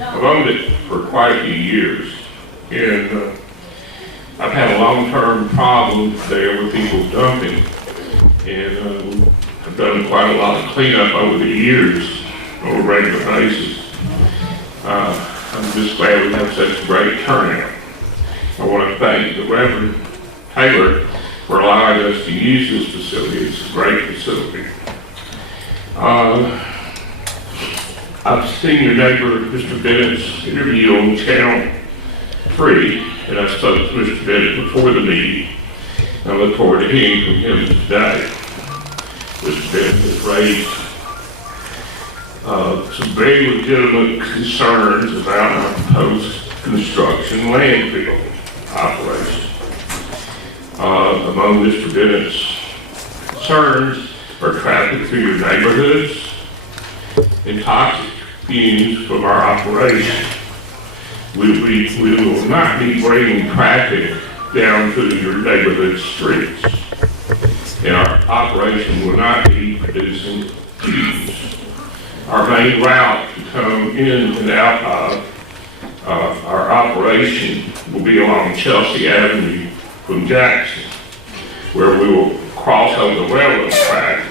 I've owned it for quite a few years, and I've had a long-term problem there with people dumping, and I've done quite a lot of cleanup over the years on a regular basis. I'm just glad we have such a great turnout. I want to thank the Reverend Taylor for allowing us to use this facility. It's a great facility. I've seen your neighbor, Mr. Bennett's interview on Channel 3, and I spoke to Mr. Bennett before the meeting. I look forward to hearing from him today. Mr. Bennett has raised some very legitimate concerns about our post-construction landfill operation. Among Mr. Bennett's concerns are traffic through your neighborhoods and toxic fumes from our operation. We will not be bringing traffic down to your neighborhood streets, and our operation will not be producing fumes. Our main route to come in and out of our operation will be along Chelsea Avenue from Jackson, where we will cross over the railroad track,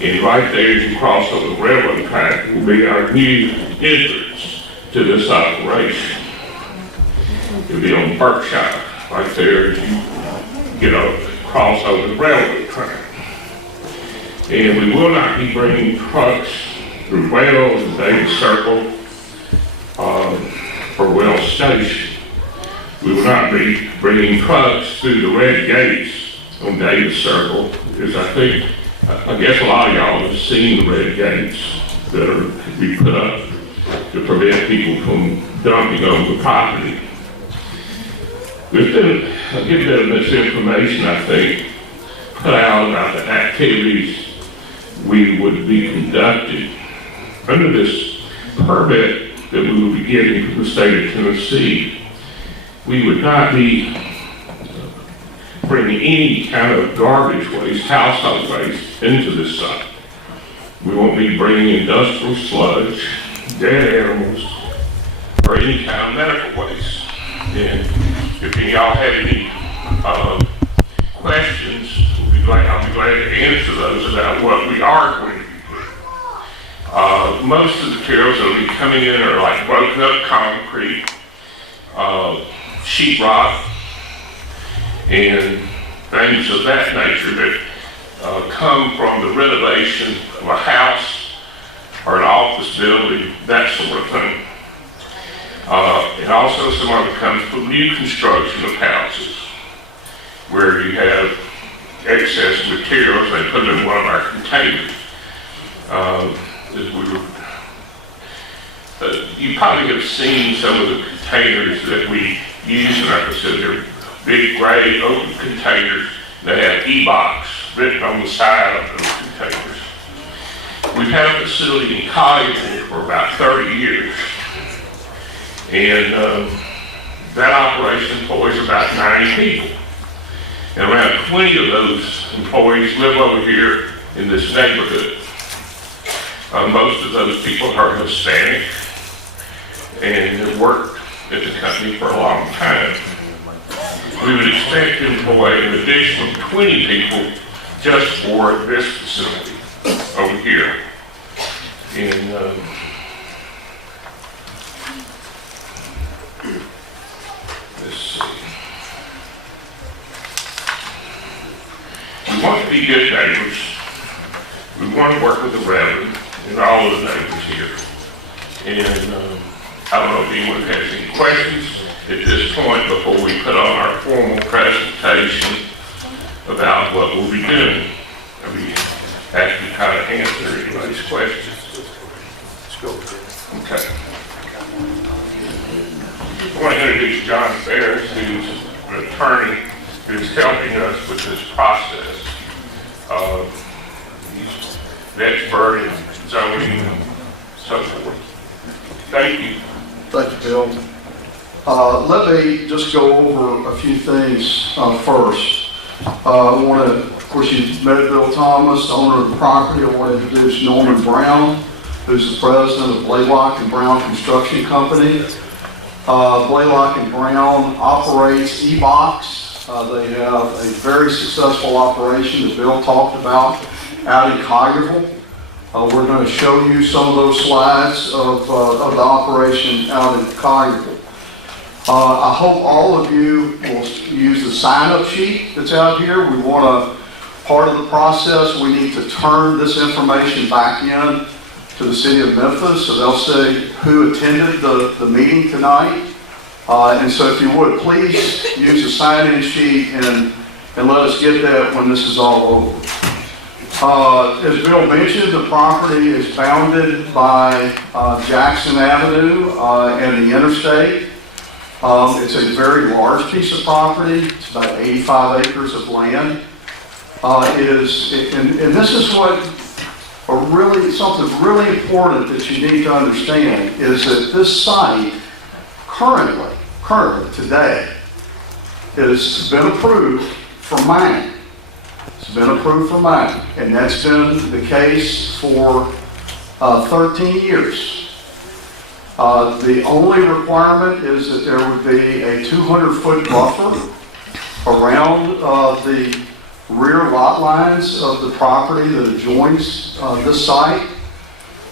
and right there as you cross over the railroad track will be our new entrance to this operation. It'll be on Berkshire, right there as you cross over the railroad track. And we will not be bringing trucks through Wells and Davis Circle or Wells Station. We will not be bringing trucks through the red gates on Davis Circle, because I guess a lot of y'all have seen the red gates that are to be put up to prevent people from dumping on the property. There's been a good bit of misinformation, I think, put out about the activities we would be conducting under this permit that we will be getting from the state of Tennessee. We would not be bringing any kind of garbage waste, household waste, into this site. We won't be bringing industrial sludge, dead animals, or any kind of medical waste. And if y'all have any questions, I'll be glad to answer those about what we are going to be doing. Most of the materials that will be coming in are like broken up concrete, sheetrock, and things of that nature that come from the renovation of a house or an office building, that sort of thing. And also some of it comes from new construction of houses, where you have excess materials, they put in one of our containers. You probably have seen some of the containers that we use in our facility. They're big gray open containers that have E-Box written on the side of those containers. We've had a facility in Collierville for about 30 years. And that operation employs about 90 people. And around 20 of those employees live over here in this neighborhood. Most of those people are Hispanic and have worked at the company for a long time. We would expect to employ an additional 20 people just for this facility over here. And let's see. We want to be good neighbors. We want to work with the Reverend and all of the neighbors here. And I don't know if anyone has any questions at this point before we put on our formal presentation about what we'll be doing. I'll be happy to try to answer anybody's questions. Let's go. Okay. I want to introduce John Ferris, who's an attorney who's helping us with this process. He's an expert in zoning and so forth. Thank you. Thank you, Bill. Let me just go over a few things first. I want to, of course, you met Bill Thomas, the owner of the property. I want to introduce Norman Brown, who's the president of Blaylock and Brown Construction Company. Blaylock and Brown operates E-Box. They have a very successful operation that Bill talked about out in Collierville. We're going to show you some of those slides of the operation out in Collierville. I hope all of you will use the sign-up sheet that's out here. We want to, part of the process, we need to turn this information back in to the city of Memphis, so they'll say who attended the meeting tonight. And so if you would, please use the sign-in sheet and let us get that when this is all over. As Bill mentioned, the property is bounded by Jackson Avenue and the interstate. It's a very large piece of property. It's about 85 acres of land. And this is what something really important that you need to understand is that this site currently today has been approved for mining. It's been approved for mining, and that's been the case for 13 years. The only requirement is that there would be a 200-foot buffer around the rear lot lines of the property that adjoins this site.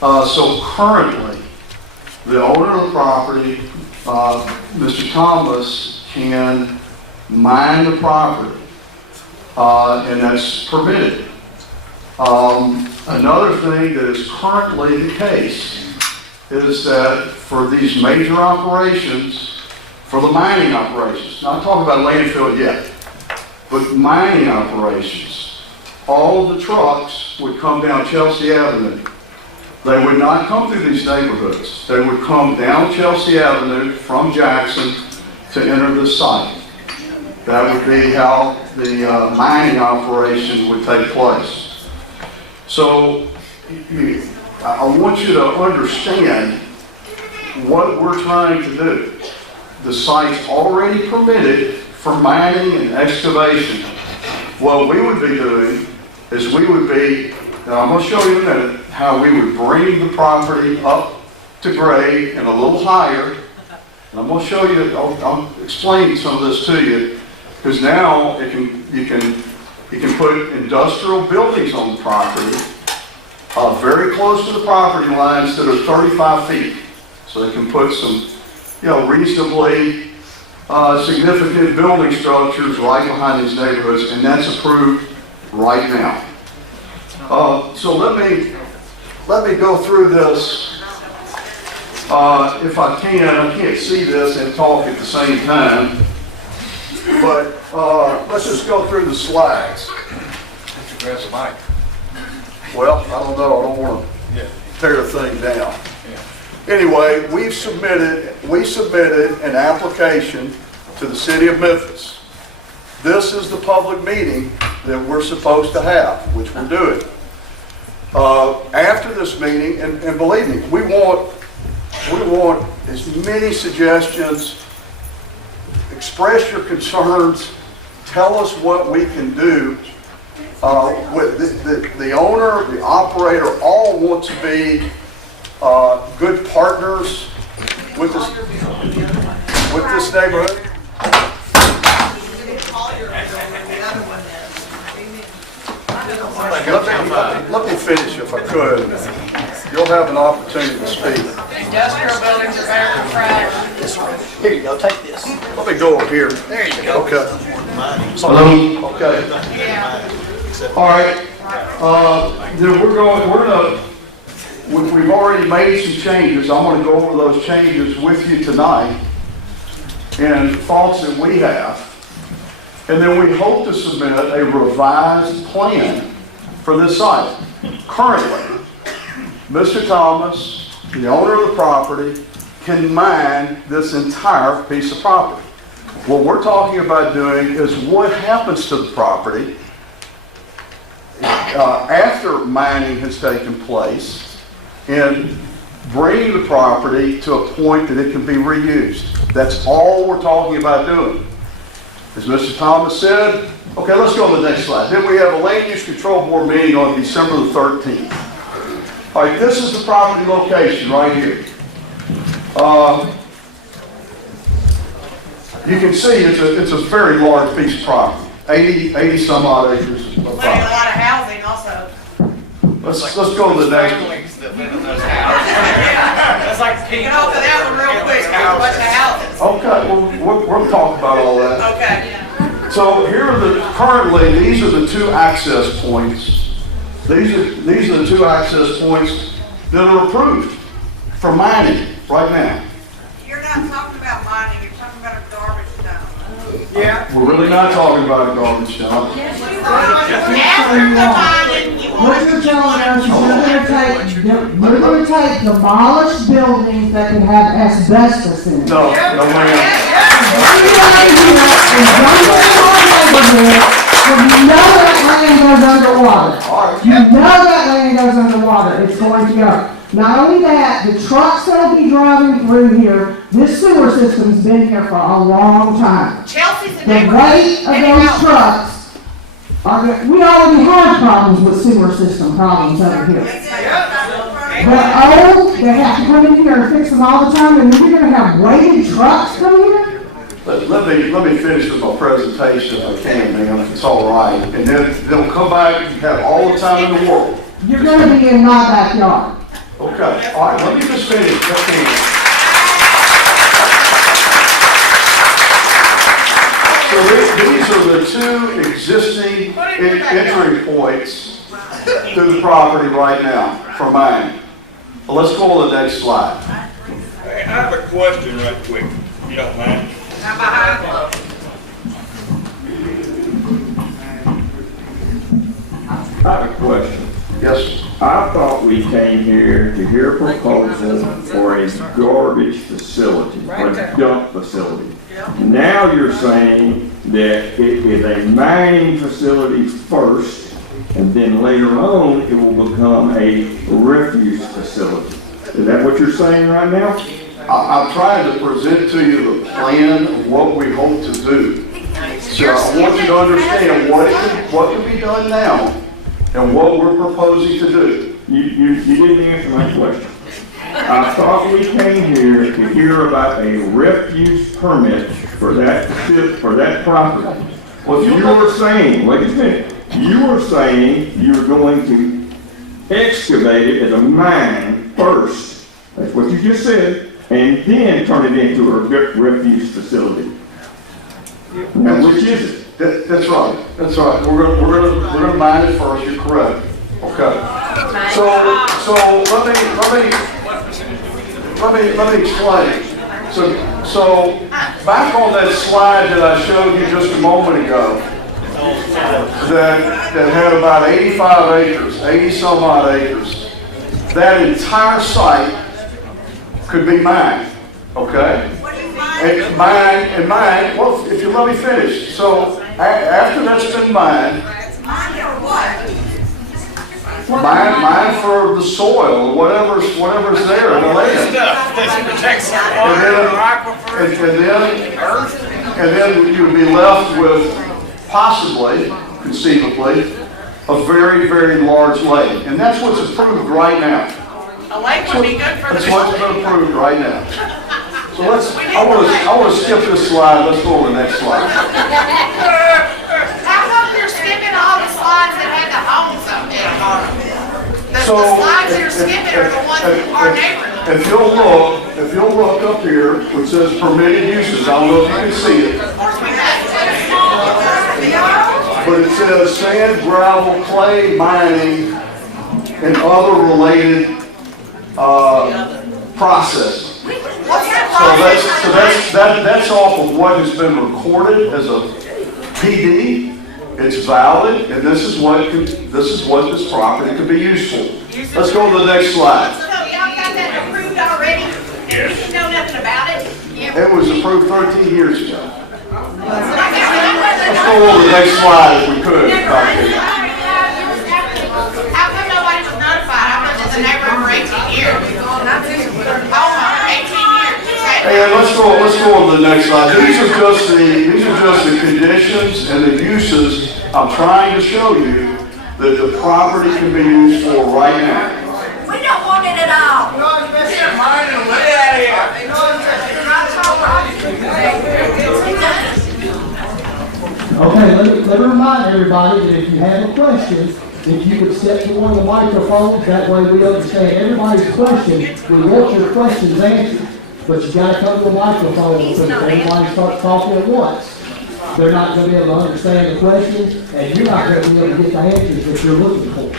So currently, the owner of the property, Mr. Thomas, can mine the property, and that's permitted. Another thing that is currently the case is that for these major operations, for the mining operations, not talking about landfill yet, but mining operations, all of the trucks would come down Chelsea Avenue. They would not come through these neighborhoods. They would come down Chelsea Avenue from Jackson to enter the site. That would be how the mining operation would take place. So I want you to understand what we're trying to do. The site's already permitted for mining and excavation. What we would be doing is and I'm going to show you in a minute, how we would bring the property up to grade and a little higher. And I'm going to show you, I'll explain some of this to you, because now you can put industrial buildings on the property very close to the property lines that are 35 feet. So they can put some, reasonably significant building structures right behind these neighborhoods, and that's approved right now. So let me go through this. If I can't see this and talk at the same time, but let's just go through the slides. Grab the mic. Well, I don't know. I don't want to tear the thing down. Anyway, we submitted an application to the city of Memphis. This is the public meeting that we're supposed to have, which we're doing. After this meeting, and believe me, we want as many suggestions. Express your concerns. Tell us what we can do. With the owner, the operator, all want to be good partners with this neighborhood. Let me finish if I could. You'll have an opportunity to speak. Industrial buildings are better for trash. Here you go, take this. Let me go up here. There you go. Okay. Hello? Okay. Yeah. All right. Then we've already made some changes. I'm going to go over those changes with you tonight and thoughts that we have. And then we hope to submit a revised plan for this site. Currently, Mr. Thomas, the owner of the property, can mine this entire piece of property. What we're talking about doing is what happens to the property after mining has taken place and bringing the property to a point that it can be reused. That's all we're talking about doing. As Mr. Thomas said, okay, let's go to the next slide. Then we have a Land Use Control Board meeting on December the 13th. All right, this is the property location right here. You can see it's a very large piece of property, 80 some odd acres of Like a property. lot of housing also. Let's go to the next one. Families that live in those houses. It's like You people. can open that one real quick, there's a bunch of houses. Okay, well, we'll talk about all that. Okay. So here are currently, these are the two access points. These are the two access points that are approved for mining right now. You're not talking about mining, you're talking about a garbage dump. Yeah. We're really not talking about a garbage dump. After the mining, you What want you're telling us is you're gonna take demolished buildings that could have asbestos in it. No, no ma'am. You right here in Jonesboro neighborhood, you know that land goes underwater. All right. You know that land goes underwater, it's going to go. Not only that, the trucks that'll be driving through here, this sewer system's been here for a long time. Chelsea's a The neighborhood. weight of those trucks we already have problems with sewer system problems over here. They're old, they have to come in here and fix them all the time, and then you're gonna have weighted trucks come here? Let me finish with my presentation if I can, ma'am, if it's all right. And then they'll come back and have all the time in the world. You're gonna be in my backyard. Okay, all right, let me just finish. So these are the two existing entry points to the property right now for mining. Well, let's go to the next slide. Hey, I have a question right quick, if you don't mind. Now behind. I have a question. Yes, I thought we came here to hear a proposal for a garbage facility, or a dump facility. Now you're saying that it is a mining facility first, and then later on, it will become a refuse facility. Is that what you're saying right now? I'm trying to present to you the plan of what we hope to do. So I want you to understand what can be done now and what we're proposing to do. You didn't answer my question. I thought we came here to hear about a refuse permit for that property. Well, if You were saying, wait a minute, you were saying you were going to excavate it as a mine first. That's what you just said, and then turn it into a refuse facility. Now, which is it? That's right. That's right. We're gonna mine it first. You're correct. Okay. So let me explain. So back on that slide that I showed you just a moment ago, that had about 85 acres, 80 some odd acres, that entire site could be mined. Okay. And mine, well, if you let me finish. So after that's been mined, mine for the soil, whatever's there in the land. Stuff that protects the water, aquifers, And then you would be left with possibly, conceivably, a very, very large lake. And that's what's approved right now. A lake would be good for the That's what's building. been approved right now. So I want to skip this slide. Let's go to the next slide. How come you're skipping all the slides that had the homes up there on them? The So, slides you're skipping are the ones in our neighborhood. If you'll look up here, which says permitted uses, I don't know if you can see it, Of course we have. but it says sand, gravel, clay, mining, and other related processes. What's that process? That's off of what has been recorded as a PD. It's valid, and this is what this property could be used for. Let's go to the next slide. So y'all got that approved already? And you know nothing about it? It was approved 13 years ago. Let's How go to the next slide if we could. come nobody was notified? I've lived in the neighborhood for 18 years. Homeowner, 18 years. And let's go to the next slide. These are just the conditions and the uses I'm trying to show you that the property can be used for right now. We don't let me remind everybody that if you have any questions, if you could step to one of the microphones, that way we understand everybody's question. We want your questions answered, but you gotta come to the microphone, because if everybody starts talking at once, they're not gonna be able to understand the questions, and you're not gonna be able to get the answers that you're looking for.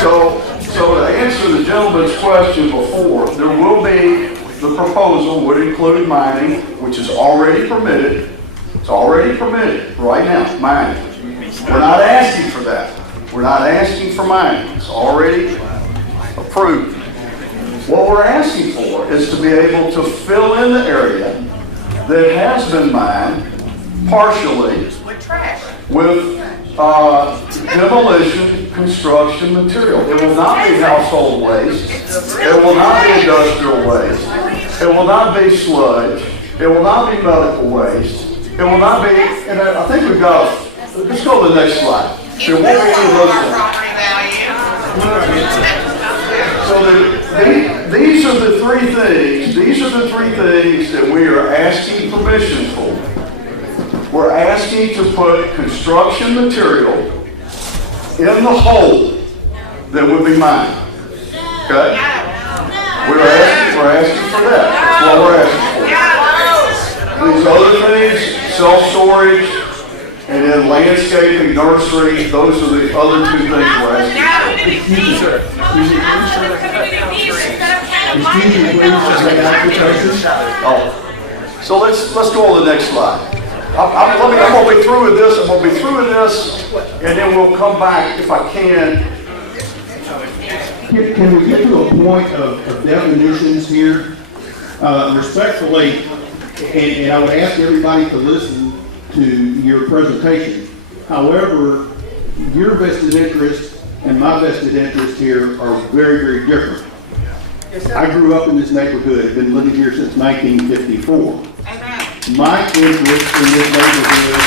So to answer the gentleman's question before, there will be, the proposal would include mining, which is already permitted. It's already permitted right now, mining. We're not asking for that. We're not asking for mining. It's already approved. What we're asking for is to be able to fill in the area that has been mined partially With trash. with demolition, construction material. It will not be household waste. It will not be industrial waste. It will not be sludge. It will not be medical waste. It will not be, and I think we've got, let's go to the next slide. There won't be any of those things. Property value. So these are the three things that we are asking permission for. We're asking to put construction material in the hole that would be mined. Okay? We're asking for that. That's what we're asking for. These other things, self-storage, and then landscaping, nursery, those are the other two things we're asking for. Oh. So let's go on the next slide. I'm gonna be through with this, and then we'll come back if I can. Can we get to a point of definitions here? Respectfully, and I would ask everybody to listen to your presentation. However, your vested interest and my vested interest here are very, very different. I grew up in this neighborhood, been living here since 1954. My interest in this neighborhood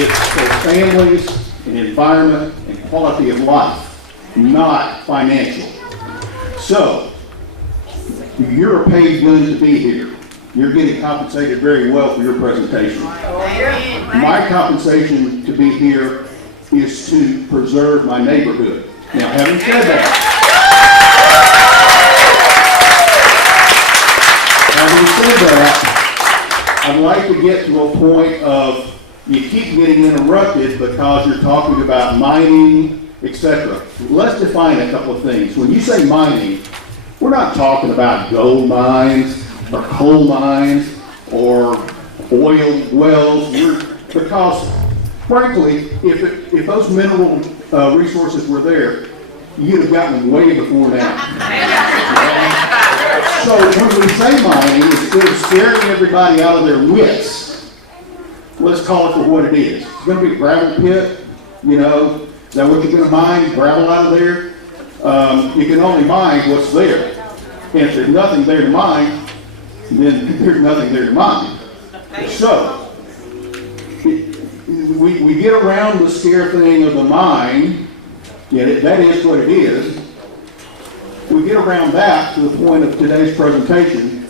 is for families and environment and quality of life, not financial. So, you're a paid gun to be here. You're getting compensated very well for your presentation. My compensation to be here is to preserve my neighborhood. Now, having said that, I'd like to get to a point of you keep getting interrupted because you're talking about mining, etc. Let's define a couple of things. When you say mining, we're not talking about gold mines or coal mines or oil wells. Because, frankly, if those mineral resources were there, you'd have gotten them way before now. So when we say mining, instead of scaring everybody out of their wits, let's call it for what it is. It's going to be a gravel pit, you know. Is that what you're going to mine? Gravel out of there? You can only mine what's there. And if there's nothing there to mine, then there's nothing there to mine. So, we get around the scare thing of the mine, that is what it is. We get around that to the point of today's presentation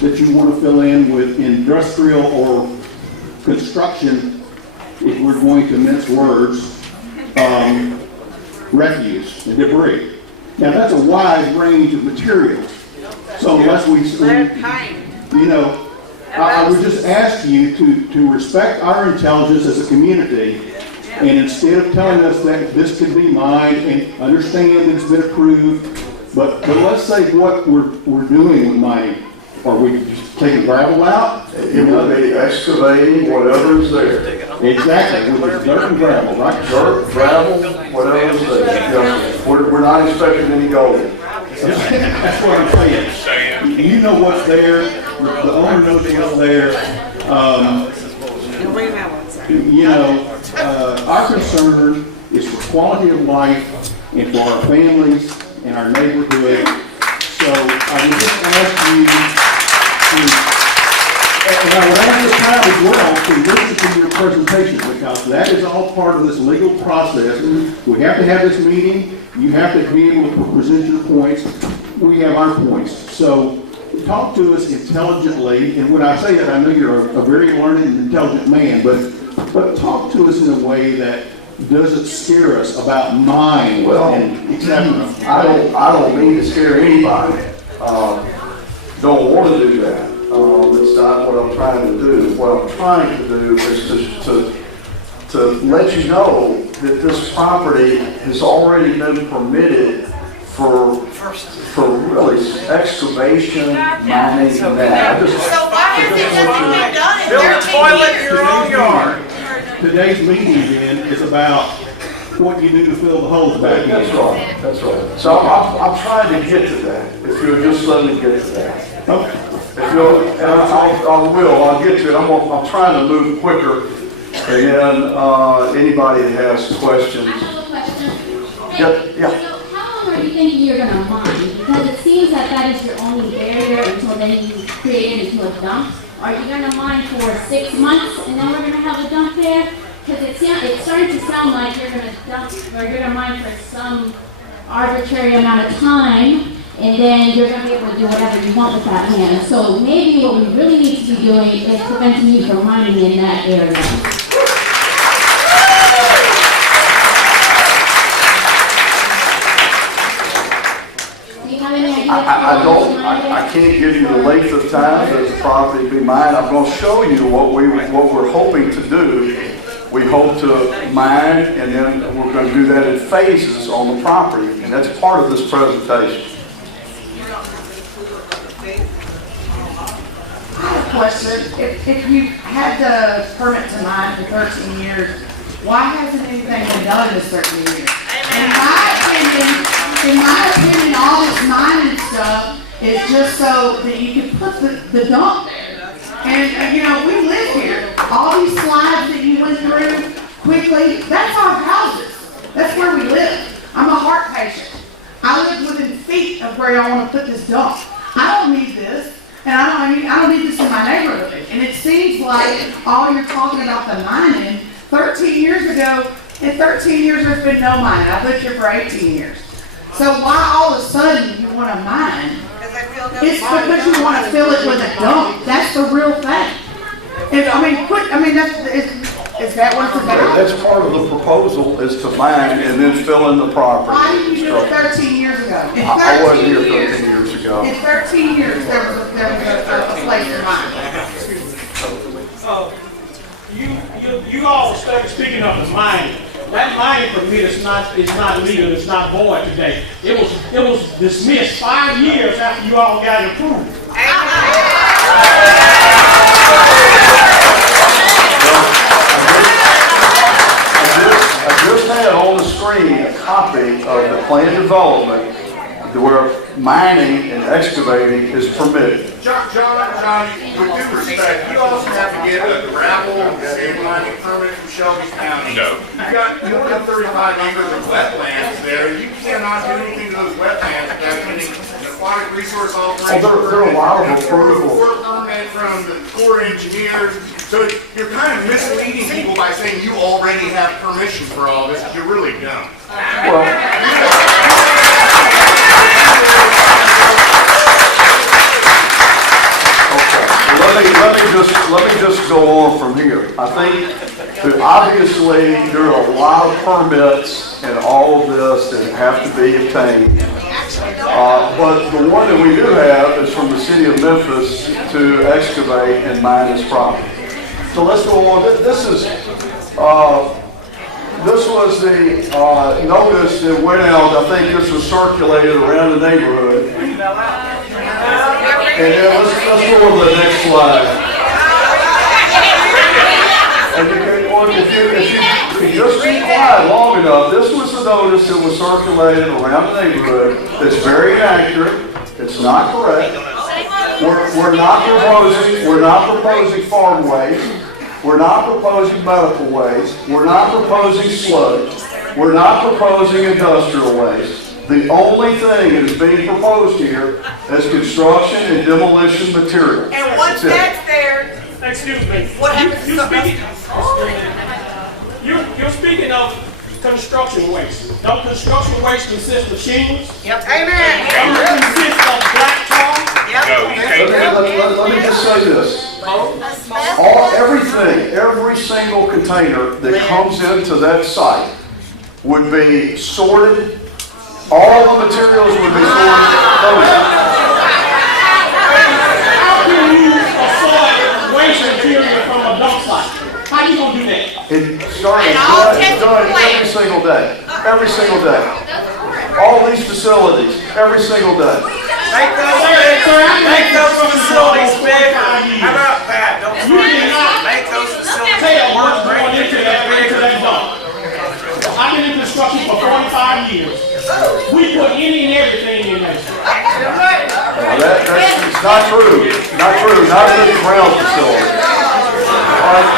that you want to fill in with industrial or construction, if we're going to mince words, refuse and debris. Now that's a wide range of materials. So unless I would just ask you to respect our intelligence as a community, and instead of telling us that this could be mined and understand that it's been approved, but let's say what we're doing with mining. Are we just taking gravel out? It will be excavating whatever's there. Exactly, with dirt and gravel, right? Dirt, gravel, whatever's there. Yes. We're not expecting any gold. That's what I'm saying. You know what's there, the owner knows what's there. Our concern is for quality of life and for our families and our neighborhood. So I would just ask you and I would ask the crowd as well to listen to your presentation, because that is all part of this legal process. We have to have this meeting. You have to be able to present your points. We have our points. So talk to us intelligently, and when I say that, I know you're a very learned and intelligent man, but talk to us in a way that doesn't scare us about mine and et cetera. I don't mean to scare anybody. Don't want to do that. It's not what I'm trying to do. What I'm trying to do is to let you know that this property has already been permitted for really excavation, mining, and that. So why has it just been done in Build a 13 toilet in years? your own yard. Today's meeting then is about what you do to fill the holes back in. That's right, that's right. So I'm trying to get to that, if you'll just let me get to that. Okay. If you'll, and I'll get to it. I'm trying to move quicker. And anybody that has questions. I have a question. Yeah. So how long are you thinking you're going to mine? Because it seems that that is your only barrier until then you create it into a dump. Are you going to mine for 6 months and then we're going to have a dump there? Because it's starting to sound like you're going to dump, or you're going to mine for some arbitrary amount of time, and then you're going to be able to do whatever you want with that land. So maybe what we really need to be doing is preventing you from mining in that area. I can't give you the length of time that the property be mined. I'm going to show you what we're hoping to do. We hope to mine, and then we're going to do that in phases on the property, and that's part of this presentation. I have a question. If you've had the permit to mine for 13 years, why hasn't anything been done in this 13 years? In my opinion, all this mining stuff is just so that you can put the dump there. And, you know, we live here. All these slides that you went through quickly, that's our houses. That's where we live. I'm a heart patient. I live within feet of where I want to put this dump. I don't need this. And I don't need this in my neighborhood. And it seems like all you're talking about the mining, 13 years ago, in 13 years there's been no mining. I've lived here for 18 years. So why all of a sudden you want to mine? It's because you want to fill it with a dump. That's the real thing. Is that what it's about? That's part of the proposal, is to mine and then fill in the property. Why didn't you do it 13 years ago? I wasn't here 13 years ago. In 13 years, there was a place to mine. You all started speaking of the mining. That mining permit is not legal, it's not void today. It was dismissed 5 years after you all got it approved. I just had on the screen a copy of the plan development where mining and excavating is permitted. John, with due respect, you also have to get a gravel and sand mining permit from Shelby County. No. You only have 35 acres of wetlands there. You cannot do anything to those wetlands without getting an aquatic resource operation. There are a lot of approvals. Permit from the Corps of Engineers. So you're kind of misleading people by saying you already have permission for all this. You really don't. Let me just go on from here. I think that obviously there are a lot of permits and all of this that have to be obtained. But the one that we do have is from the city of Memphis to excavate and mine this property. So let's go on. This was the notice that went out. I think this was circulated around the neighborhood. And then let's go to the next slide. And if you just be quiet long enough, this was the notice that was circulated around the neighborhood. It's very inaccurate. It's not correct. We're not proposing farm waste. We're not proposing medical waste. We're not proposing sludge. We're not proposing industrial waste. The only thing that is being proposed here is construction and demolition material. And once that's there, Excuse me. what happens to You're speaking of construction waste. Don't construction waste consist of shingles? Yep. Amen. Don't it consist of black tar? Yep. this. Every single container that comes into that site would be sorted. All the materials would be sorted. How can you afford waste material from a dump site? How you gonna do that? It's done every single day. Every single day. All these facilities, every single day. Make those facilities bigger. How about that? Don't You cannot make those facilities tell what's work. going into that dump. I've been in construction for 45 years. We put any and everything in there. That's not true. Not true. Not in the Brown facility. All right.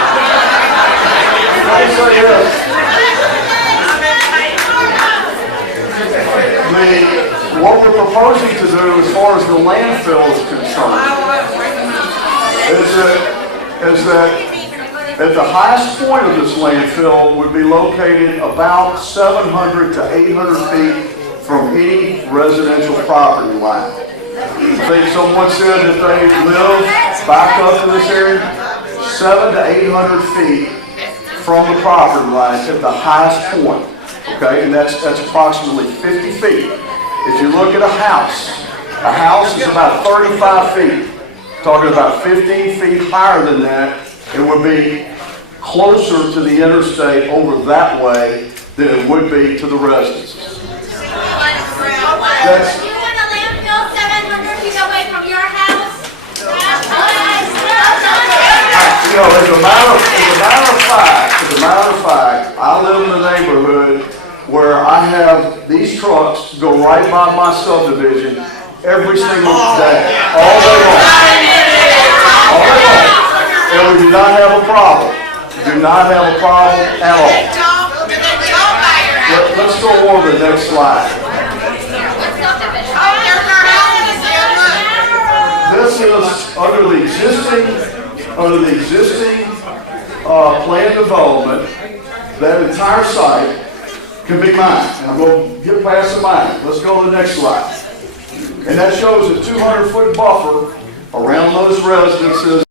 Let me say this. What we're proposing to do as far as the landfill is concerned is that at the highest point of this landfill would be located about 700 to 800 feet from any residential property line. I think someone said that they live back up to this area, 700 to 800 feet from the property line at the highest point. Okay, and that's approximately 50 feet. If you look at a house is about 35 feet. Talking about 15 feet higher than that, it would be closer to the interstate over that way than it would be to the residences. That's, You want a landfill 700 feet away from your house? you know, as a matter of fact, I live in a neighborhood where I have these trucks go right by my subdivision every single day, all day long. All day long. And we do not have a problem. Do not have a problem at all. Let's go on to the next slide. This is under the existing plan development. That entire site can be mined. And I'm going to get past the mine. Let's go to the next slide. And that shows a 200-foot buffer around those residences.